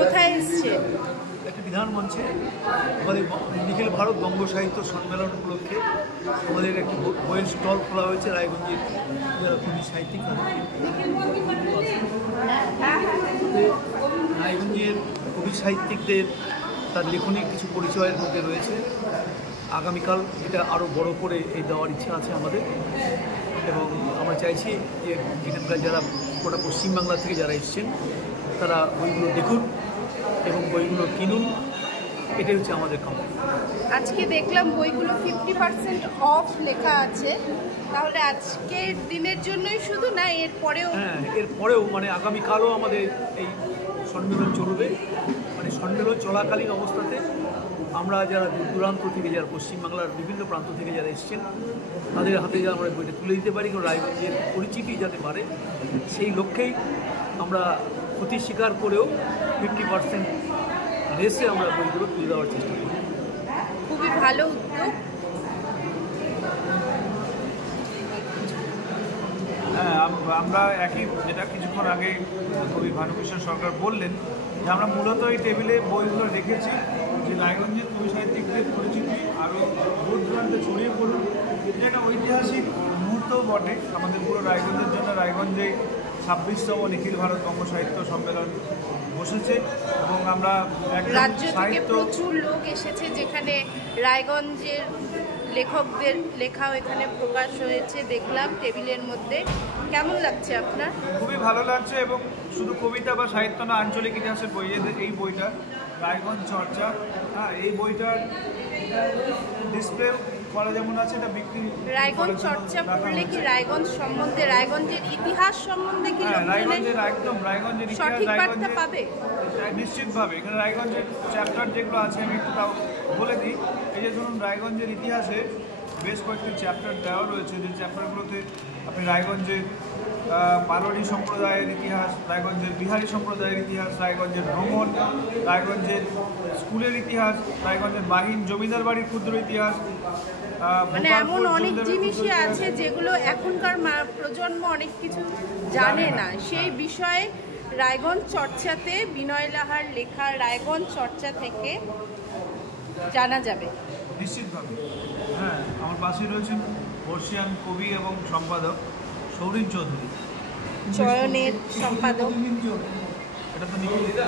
কোথায় এসছে? একটা বিধান মঞ্চে আমাদের নিখিল ভারত বঙ্গ সাহিত্য সম্মেলন উপলক্ষে আমাদের একটি বইয়ের স্টল খোলা হয়েছে রায়গঞ্জের যারা কবি সাহিত্যিক রায়গঞ্জের কবি সাহিত্যিকদের তার লেখনীর কিছু পরিচয়ের মধ্যে রয়েছে। আগামীকাল এটা আরও বড় করে এই দেওয়ার ইচ্ছা আছে আমাদের, এবং আমরা চাইছি যে এখানকার যারা গোটা পশ্চিমবাংলা থেকে যারা এসছেন তারা বইগুলো দেখুন এবং বইগুলো কিনুন, এটাই হচ্ছে আমাদের কাম। আজকে দেখলাম বইগুলো 50% অফ লেখা আছে, তাহলে আজকের দিনের জন্যই শুধু না এরপরেও? হ্যাঁ, এরপরেও মানে আগামীকালও আমাদের এই সম্মেলন চলবে। মানে সম্মেলন চলাকালীন অবস্থাতে আমরা যারা দূর দূরান্ত থেকে, যারা পশ্চিমবাংলার বিভিন্ন প্রান্ত থেকে যারা এসছেন তাদের হাতে যারা আমরা বইটা তুলে দিতে পারি, কারণ রায়গঞ্জের পরিচিতি যাতে বাড়ে সেই লক্ষ্যেই আমরা ক্ষতি স্বীকার করেও 50% রেসে আমরা বইগুলো তুলে দেওয়ার চেষ্টা করি। খুবই ভালো উদ্যোগ। হ্যাঁ, আমরা একই যেটা কিছুক্ষণ আগে কবি ভানুকিশোর সরকার বললেন যে আমরা মূলত এই টেবিলে বইগুলো রেখেছি যে রায়গঞ্জের কবি সাহিত্যিকদের পরিচিতি আরও দূর দূরান্তে ছড়িয়ে পড়ুন। এটা একটা ঐতিহাসিক মুহূর্তও বটে আমাদের পুরো রায়গঞ্জের জন্য। রায়গঞ্জে 26তম নিখিল ভারত বঙ্গ সাহিত্য সম্মেলন বসেছে এবং আমরা রাজ্য থেকে প্রচুর লোক এসেছে, যেখানে রায়গঞ্জের লেখকদের লেখাও এখানে প্রকাশ হয়েছে দেখলাম টেবিলের মধ্যে। কেমন লাগছে আপনার? খুবই ভালো লাগছে, এবং শুধু কবিতা বা সাহিত্য না, আঞ্চলিক ইতিহাসের বই এই বইটা রায়গঞ্জ চর্চা, হ্যাঁ এই বইটার ডিসপ্লে করা যেমন আছে, এটা বিক্রি। রায়গঞ্জ চর্চা পড়লে কি রায়গঞ্জ সম্বন্ধে, রায়গঞ্জের ইতিহাস সম্বন্ধে কি রায়গঞ্জের একদম রায়গঞ্জের সঠিক বার্তা পাবে? নিশ্চিতভাবে। এখানে রায়গঞ্জের চ্যাপ্টার যেগুলো আছে আমি একটু তাও বলে দিই। এই যে ধরুন রায়গঞ্জের ইতিহাসে বেশ কয়েকটি চ্যাপ্টার দেওয়া রয়েছে, যে চ্যাপ্টারগুলোতে আপনি রায়গঞ্জের পারোনি সম্প্রদায়ের ইতিহাস, রায়গঞ্জের বিহারি সম্প্রদায়ের ইতিহাস, রায়গঞ্জের ভ্রমণ, রায়গঞ্জের স্কুলের ইতিহাস, রায়গঞ্জের বাহিন জমিদার বাড়ির ক্ষুদ্র ইতিহাস, মানে এমন অনেক জিনিসই আছে যেগুলো এখনকার প্রজন্ম অনেক কিছু জানে না। সেই বিষয়ে রায়গঞ্জ চর্চাতে বিনয় লাহার লেখা রায়গঞ্জ চর্চা থেকে জানা যাবে নিশ্চিতভাবে। হ্যাঁ, আমার পাশে রয়েছেন বর্ষিয়ান কবি এবং সম্পাদক সৌরিন চৌধুরী, চয়নের সম্পাদক। এটা তো নিখিল